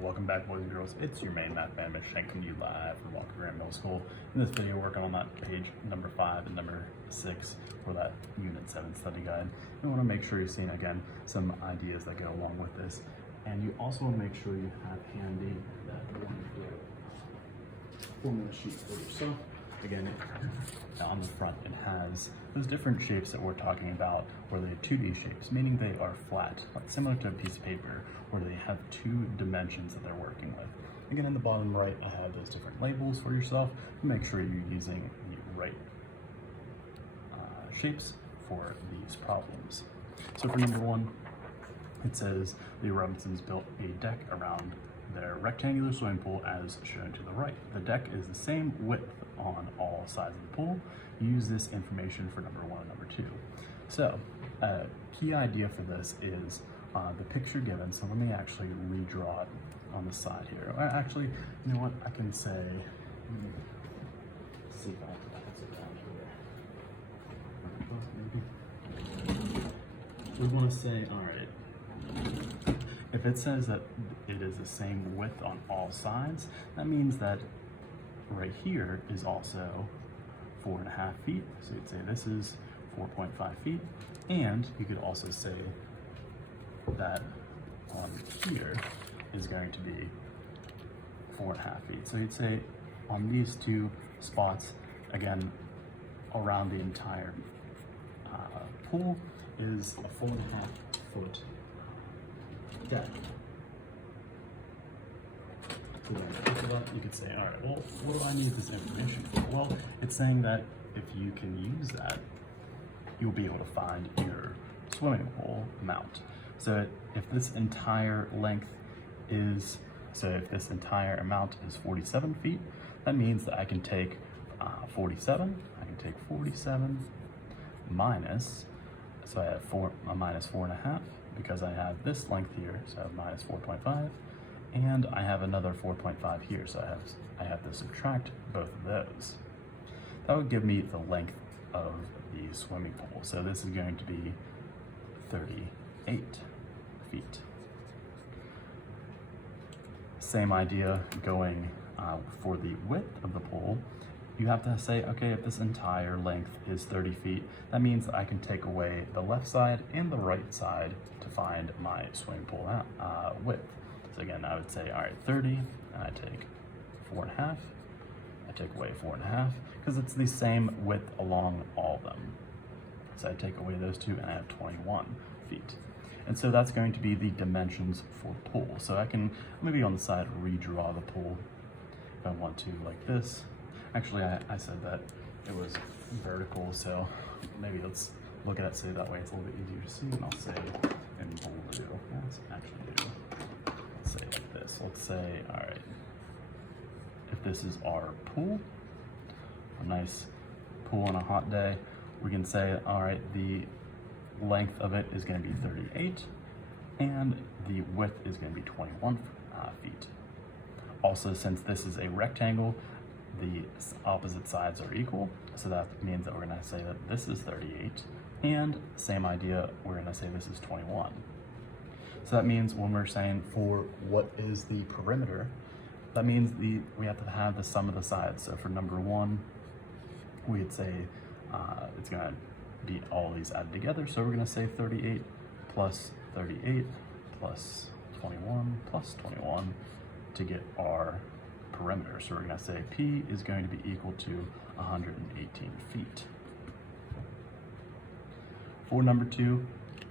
welcome back, boys and girls. It's your main math man, Mitch Shank, coming to you live from Walker Graham Middle School. In this video, we're working on that page number 5 and number 6 for that Unit 7 study guide. You want to make sure you're seeing, again, some ideas that go along with this. And you also want to make sure you have handy that one formula sheet for yourself. Again, on the front, it has those different shapes that we're talking about, where they're 2D shapes, meaning they are flat, similar to a piece of paper, where they have 2 dimensions that they're working with. Again, in the bottom right, I have those different labels for yourself. Make sure you're using the right shapes for these problems. So for number 1, it says the Robinsons built a deck around their rectangular swimming pool as shown to the right. The deck is the same width on all sides of the pool. Use this information for number 1 and number 2. So, key idea for this is the picture given. So let me actually redraw it on the side here. Actually, you know what? I can say, let's see if I can pass it down here. We want to say, all right, if it says that it is the same width on all sides, that means that right here is also 4.5 feet. So you'd say this is 4.5 feet. And you could also say that on here is going to be 4.5 feet. So you'd say on these 2 spots, again, around the entire pool is a 4.5 foot deck. So then after that, you could say, all right, well, what do I need this information for? Well, it's saying that if you can use that, you'll be able to find your swimming pool amount. So if this entire length is, if this entire amount is 47 feet, that means that I can take 47, I can take 47 minus, so I have minus 4.5, because I have this length here, so I have minus 4.5, and I have another 4.5 here, so I have to subtract both of those. That would give me the length of the swimming pool. So this is going to be 38 feet. Same idea going for the width of the pool. You have to say, okay, if this entire length is 30 feet, that means I can take away the left side and the right side to find my swimming pool width. So again, I would say, all right, 30, and I take 4.5. I take away 4.5, because it's the same width along all of them. So I take away those 2, and I have 21 feet. And so that's going to be the dimensions for pool. So I can maybe on the side redraw the pool if I want to, like this. Actually, I said that it was vertical, so maybe let's look at it, say that way it's a little bit easier to see, and I'll say in blue. Let's actually do, let's say like this. Let's say, all right, if this is our pool, a nice pool on a hot day, we can say, all right, the length of it is going to be 38, and the width is going to be 21 feet. Also, since this is a rectangle, the opposite sides are equal, so that means that we're going to say that this is 38, and same idea, we're going to say this is 21. So that means when we're saying for what is the perimeter, that means we have to have the sum of the sides. So for number 1, we'd say it's going to be all these added together. So we're going to say 38 plus 38 plus 21 plus 21 to get our perimeter. So we're going to say P is going to be equal to 118 feet. For number 2,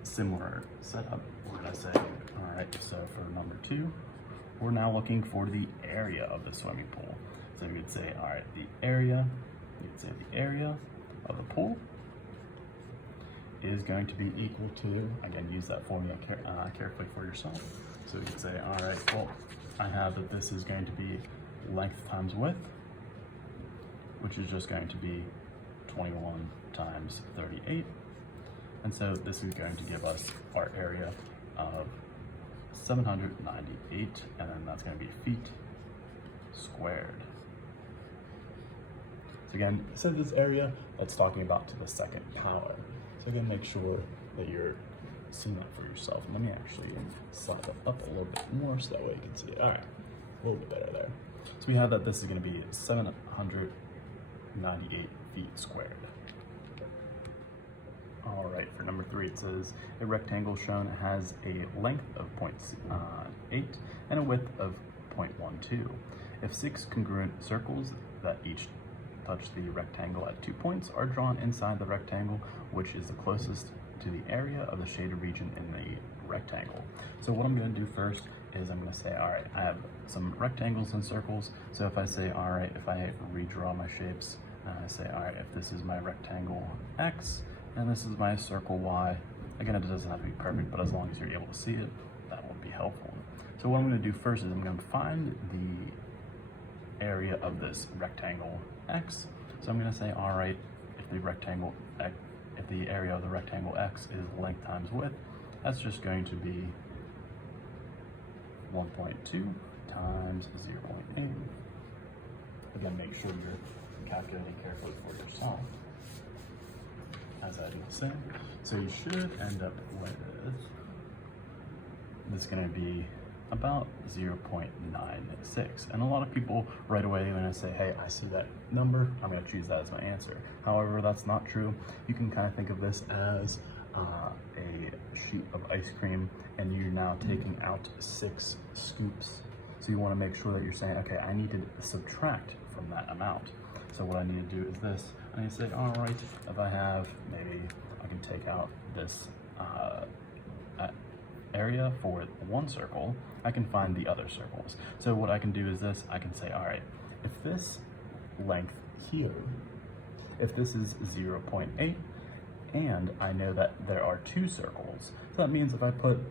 similar setup. We're going to say, all right, so for number 2, we're now looking for the area of the swimming pool. So we would say, all right, the area, you'd say the area of the pool is going to be equal to, again, use that formula carefully for yourself. So you could say, all right, well, I have that this is going to be length times width, which is just going to be 21 times 38. And so this is going to give us our area of 798, and then that's going to be feet squared. So again, it said this area, that's talking about to the second power. So again, make sure that you're see that for yourself. Let me actually slide that up a little bit more so that way you can see it. All right, a little bit better there. So we have that this is going to be 798 feet squared. All right, for number 3, it says a rectangle shown has a length of 0.8 and a width of 0.12. If 6 congruent circles that each touch the rectangle at 2 points are drawn inside the rectangle, which is the closest to the area of the shaded region in the rectangle. So what I'm going to do first is I'm going to say, all right, I have some rectangles and circles. So if I say, all right, if I redraw my shapes, I say, all right, if this is my rectangle X and this is my circle Y, again, it doesn't have to be perfect, but as long as you're able to see it, that will be helpful. So what I'm going to do first is I'm going to find the area of this rectangle X. So I'm going to say, all right, if the area of the rectangle X is length times width, that's just going to be 1.2 times 0.8. Again, make sure you're calculating carefully for yourself, as I did say. So you should end up with, this is going to be about 0.96. And a lot of people right away, when I say, hey, I see that number, I'm going to choose that as my answer. However, that's not true. You can kind of think of this as a sheet of ice cream, and you're now taking out 6 scoops. So you want to make sure that you're saying, okay, I need to subtract from that amount. So what I need to do is this. I need to say, all right, if I have, maybe I can take out this area for one circle, I can find the other circles. So what I can do is this, I can say, all right, if this length here, if this is 0.8, and I know that there are 2 circles, so that means if I put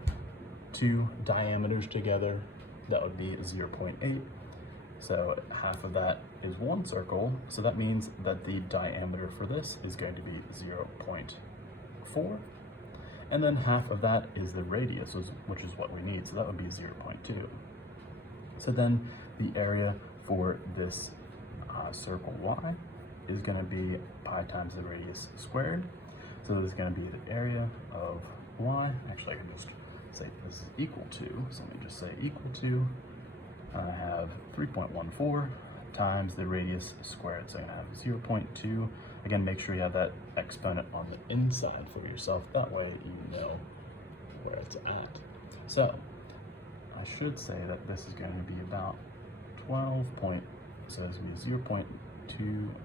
2 diameters together, that would be 0.8. So half of that is 1 circle, so that means that the diameter for this is going to be 0.4. And then half of that is the radius, which is what we need, so that would be 0.2. So then the area for this circle Y is going to be pi times the radius squared. So this is going to be the area of Y. Actually, I can just say this is equal to, so let me just say equal to, I have 3.14 times the radius squared, so I'm going to have 0.2. Again, make sure you have that exponent on the inside for yourself. That way you know where it's at. So I should say that this is going to be about 12 point, so it's going to be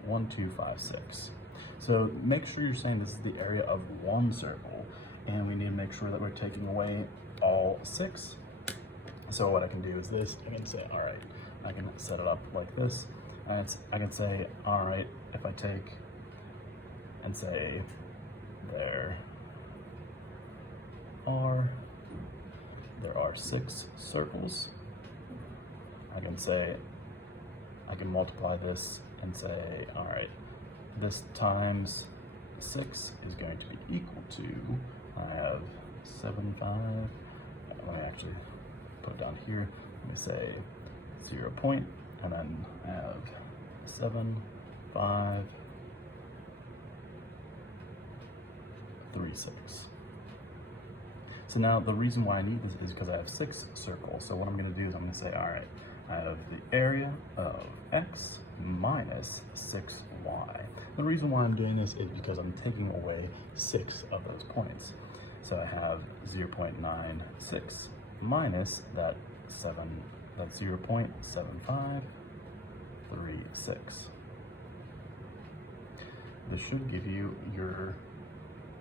0.21256. So make sure you're saying this is the area of one circle, and we need to make sure that we're taking away all 6. So what I can do is this, I can say, all right, I can set it up like this. And I can say, all right, if I take and say there are 6 circles, I can say, I can multiply this and say, all right, this times 6 is going to be equal to, I have 7.5, let me actually put it down here, let me say 0 point, and then I have 7.536. So now the reason why I need this is because I have 6 circles. So what I'm going to do is I'm going to say, all right, I have the area of X minus 6Y. The reason why I'm doing this is because I'm taking away 6 of those points. So I have 0.96 minus that 7, that's 0.7536. This should give you your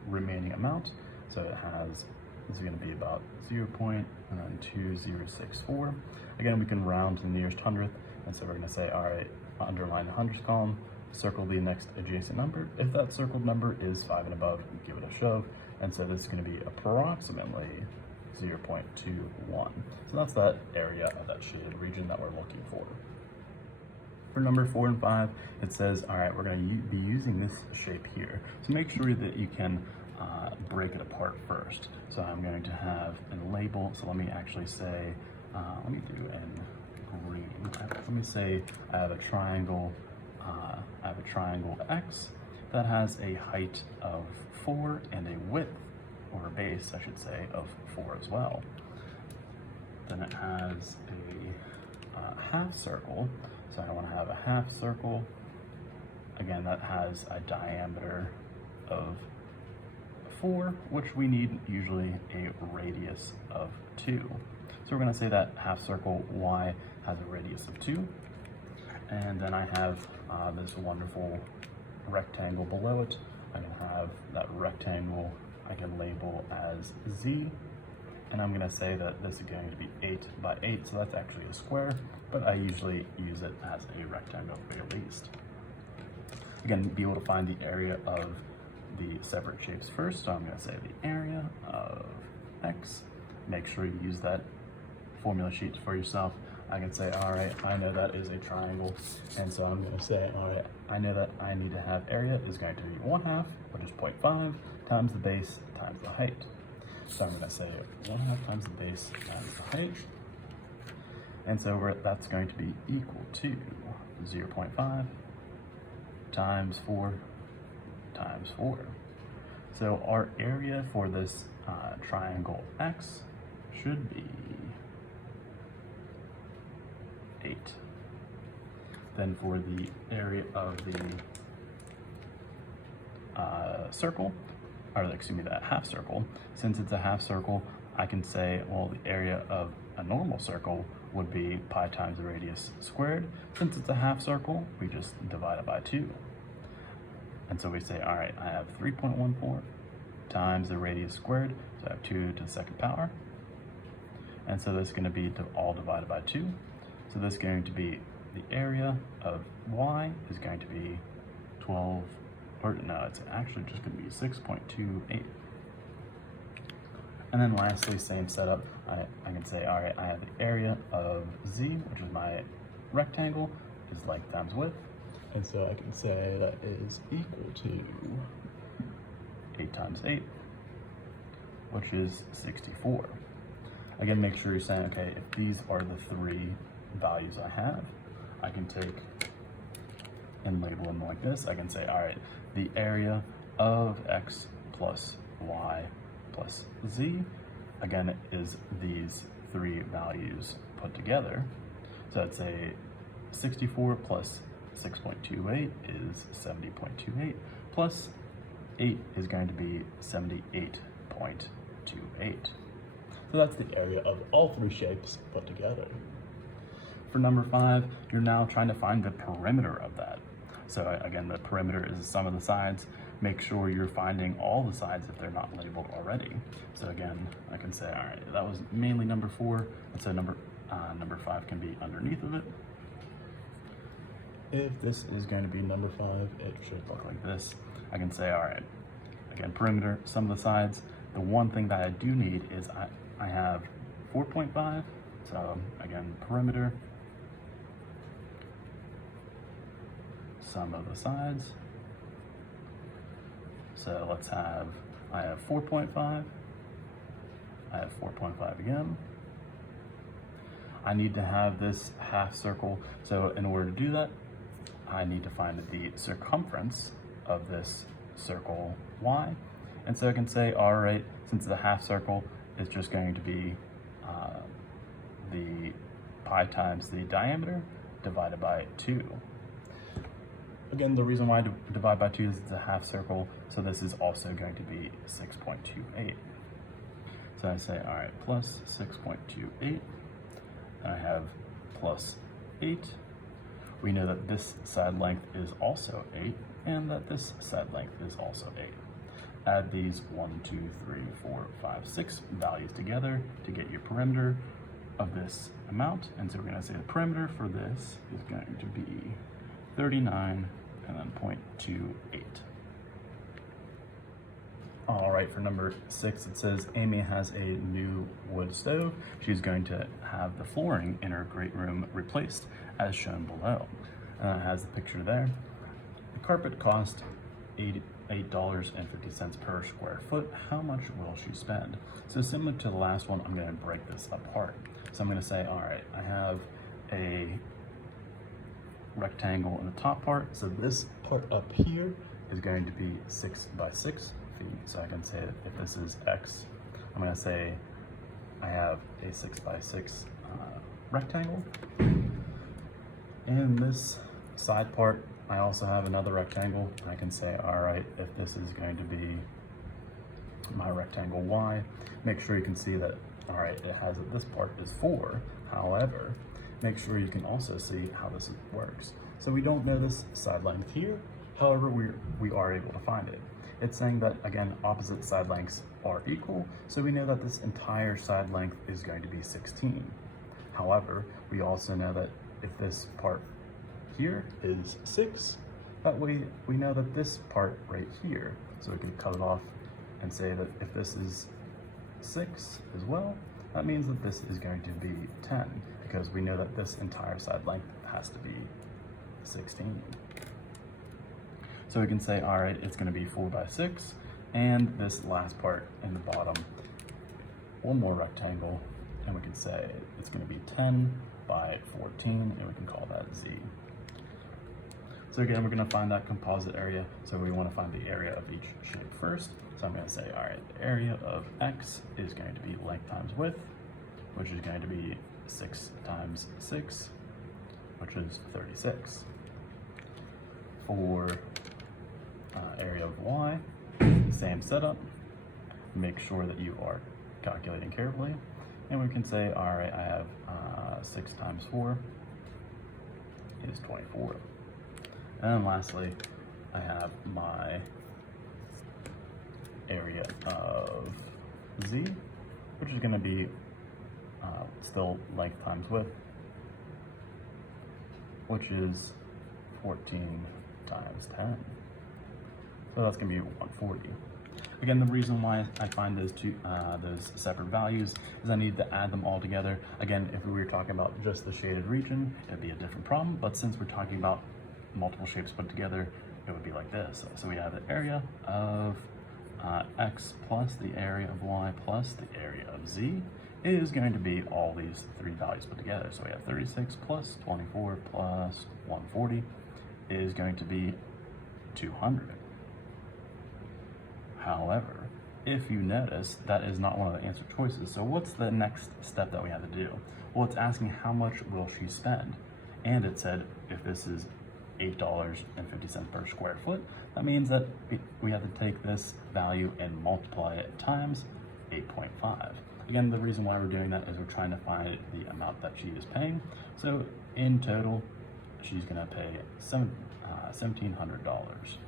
remaining amount. So it has, this is going to be about 0.2064. Again, we can round to the nearest hundredth, and so we're going to say, all right, underline the hundredths column, circle the next adjacent number. If that circled number is 5 and above, give it a shove, and so this is going to be approximately 0.21. So that's that area of that shaded region that we're looking for. For number 4 and 5, it says, all right, we're going to be using this shape here. So make sure that you can break it apart first. So I'm going to have a label. So let me actually say, let me do in green. Let me say I have a triangle. I have a triangle X that has a height of 4 and a width or a base, I should say, of 4 as well. Then it has a half circle, so I want to have a half circle. Again, that has a diameter of 4, which we need usually a radius of 2. So we're going to say that half circle Y has a radius of 2. And then I have this wonderful rectangle below it. I can have that rectangle I can label as Z. And I'm going to say that this is going to be 8 by 8, so that's actually a square, but I usually use it as a rectangle at the very least. Again, be able to find the area of the separate shapes first, so I'm going to say the area of X. Make sure you use that formula sheet for yourself. I can say, all right, I know that is a triangle, and so I'm going to say, all right, I know that I need to have area is going to be 1/2, which is 0.5, times the base times the height. So I'm going to say 1/2 times the base times the height, and so that's going to be equal to 0.5 times 4 times 4. So our area for this triangle X should be 8. Then for the area of the circle, or excuse me, that half circle, since it's a half circle, I can say, well, the area of a normal circle would be pi times the radius squared. Since it's a half circle, we just divide it by 2. And so we say, all right, I have 3.14 times the radius squared, so I have 2 to the second power. And so this is going to be all divided by 2. So this is going to be the area of Y is going to be 12, or no, it's actually just going to be 6.28. And then lastly, same setup, I can say, all right, I have the area of Z, which is my rectangle, is length times width. And so I can say that is equal to 8 times 8, which is 64. Again, make sure you're saying, okay, if these are the 3 values I have, I can take and label them like this. I can say, all right, the area of X plus Y plus Z, again, is these 3 values put together. So I'd say 64 plus 6.28 is 70.28, plus 8 is going to be 78.28. So that's the area of all 3 shapes put together. For number 5, you're now trying to find the perimeter of that. So again, the perimeter is the sum of the sides. Make sure you're finding all the sides if they're not labeled already. So again, I can say, all right, that was mainly number 4, and so number 5 can be underneath of it. If this is going to be number 5, it should look like this. I can say, all right, again, perimeter, sum of the sides. The one thing that I do need is I have 4.5, so again, perimeter, sum of the sides. So let's have, I have 4.5, I have 4.5 again. I need to have this half circle, so in order to do that, I need to find the circumference of this circle Y. And so I can say, all right, since the half circle is just going to be the pi times the diameter divided by 2. Again, the reason why I divide by 2 is it's a half circle, so this is also going to be 6.28. So I say, all right, plus 6.28, and I have plus 8. We know that this side length is also 8, and that this side length is also 8. Add these 1, 2, 3, 4, 5, 6 values together to get your perimeter of this amount. And so we're going to say the perimeter for this is going to be 39 and then 0.28. All right, for number 6, it says Amy has a new wood stove. She's going to have the flooring in her great room replaced as shown below. It has the picture there. The carpet cost $8.50 per square foot. How much will she spend? So similar to the last one, I'm going to break this apart. So I'm going to say, all right, I have a rectangle in the top part. So this part up here is going to be 6 by 6. feet. So I can say that if this is X, I'm gonna say I have a 6x6 rectangle. In this side part, I also have another rectangle. I can say, all right, if this is going to be my rectangle Y, make sure you can see that, all right, it has that this part is 4. However, make sure you can also see how this works. So we don't know this side length here. However, we are able to find it. It's saying that, again, opposite side lengths are equal. So we know that this entire side length is going to be 16. However, we also know that if this part here is 6, that way we know that this part right here, so we can cut it off and say that if this is 6 as well, that means that this is going to be 10, because we know that this entire side length has to be 16. So we can say, all right, it's going to be 4x6, and this last part in the bottom, one more rectangle, and we can say it's going to be 10 by 14, and we can call that Z. So again, we're going to find that composite area. So we want to find the area of each shape first. So I'm going to say, all right, the area of X is going to be length times width, which is going to be 6 times 6, which is 36. For area of Y, same setup. Make sure that you are calculating carefully. And we can say, all right, I have 6 times 4 is 24. And then lastly, I have my area of Z, which is going to be still length times width, which is 14 times 10. So that's going to be 140. Again, the reason why I find those separate values is I need to add them all together. Again, if we were talking about just the shaded region, it'd be a different problem. But since we're talking about multiple shapes put together, it would be like this. So we have the area of X plus the area of Y plus the area of Z is going to be all these 3 values put together. So we have 36 plus 24 plus 140 is going to be 200. However, if you notice, that is not one of the answer choices. So what's the next step that we have to do? Well, it's asking how much will she spend? And it said if this is $8.50 per square foot, that means that we have to take this value and multiply it times 8.5. Again, the reason why we're doing that is we're trying to find the amount that she is paying. So in total, she's gonna pay $1,700.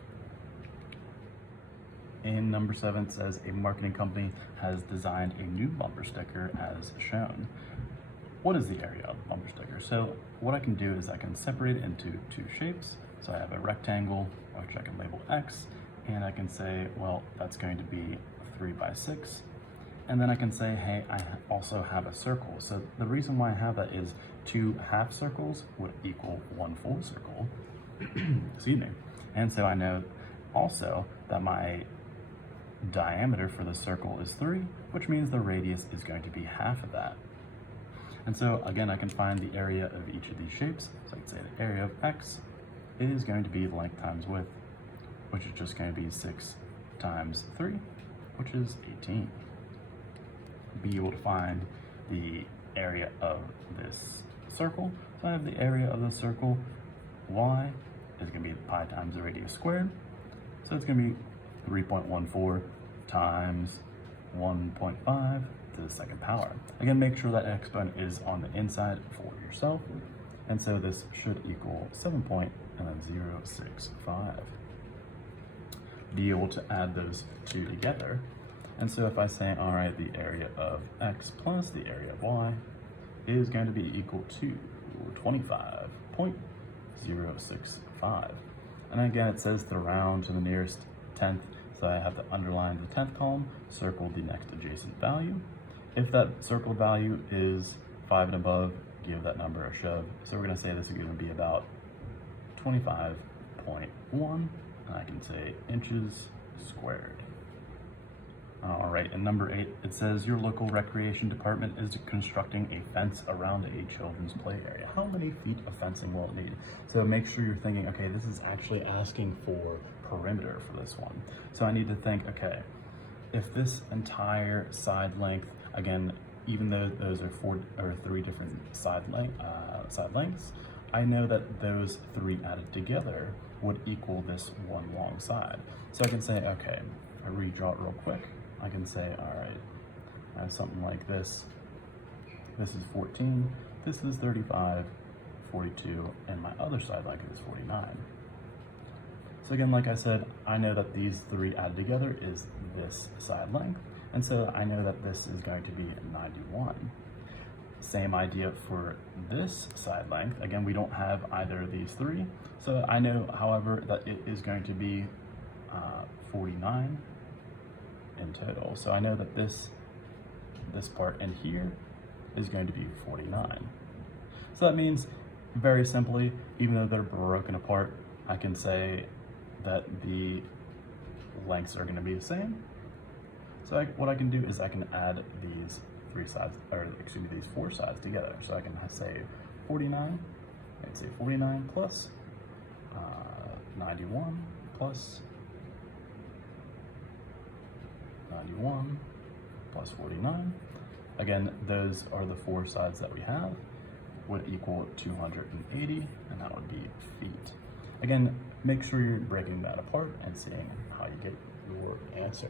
In number 7, it says a marketing company has designed a new bumper sticker as shown. What is the area of the bumper sticker? So what I can do is I can separate it into 2 shapes. So I have a rectangle, which I can label X, and I can say, well, that's going to be 3x6. And then I can say, hey, I also have a circle. So the reason why I have that is 2 half circles would equal 1 full circle. Excuse me. And so I know also that my diameter for the circle is 3, which means the radius is going to be half of that. And so again, I can find the area of each of these shapes. So I can say the area of X is going to be length times width, which is just going to be 6 times 3, which is 18. Be able to find the area of this circle. So I have the area of the circle, Y is going to be pi times the radius squared. So it's going to be 3.14 times 1.5 to the second power. Again, make sure that exponent is on the inside for yourself. And so this should equal 7.065. Be able to add those 2 together. And so if I say, all right, the area of X plus the area of Y is going to be equal to 25.065. And again, it says to round to the nearest 10th. So I have to underline the 10th column, circle the next adjacent value. If that circled value is 5 and above, give that number a shove. So we're going to say this is going to be about 25.1, and I can say inches squared. All right, and number 8, it says your local recreation department is constructing a fence around a children's play area. How many feet of fencing will it need? So make sure you're thinking, okay, this is actually asking for perimeter for this one. So I need to think, okay, if this entire side length, again, even though those are three different side lengths, I know that those three added together would equal this one long side. So I can say, okay, if I redraw it real quick, I can say, all right, I have something like this. This is 14, this is 35, 42, and my other side length is 49. So again, like I said, I know that these three added together is this side length, and so I know that this is going to be 91. Same idea for this side length. Again, we don't have either of these three, so I know, however, that it is going to be 49 in total. So I know that this part in here is going to be 49. So that means, very simply, even though they're broken apart, I can say that the lengths are going to be the same. So what I can do is I can add these these four sides together. So I can say 49, I'd say 49 plus 91 plus 91 plus 49. Again, those are the four sides that we have, would equal 280, and that would be feet. Again, make sure you're breaking that apart and seeing how you get your answer.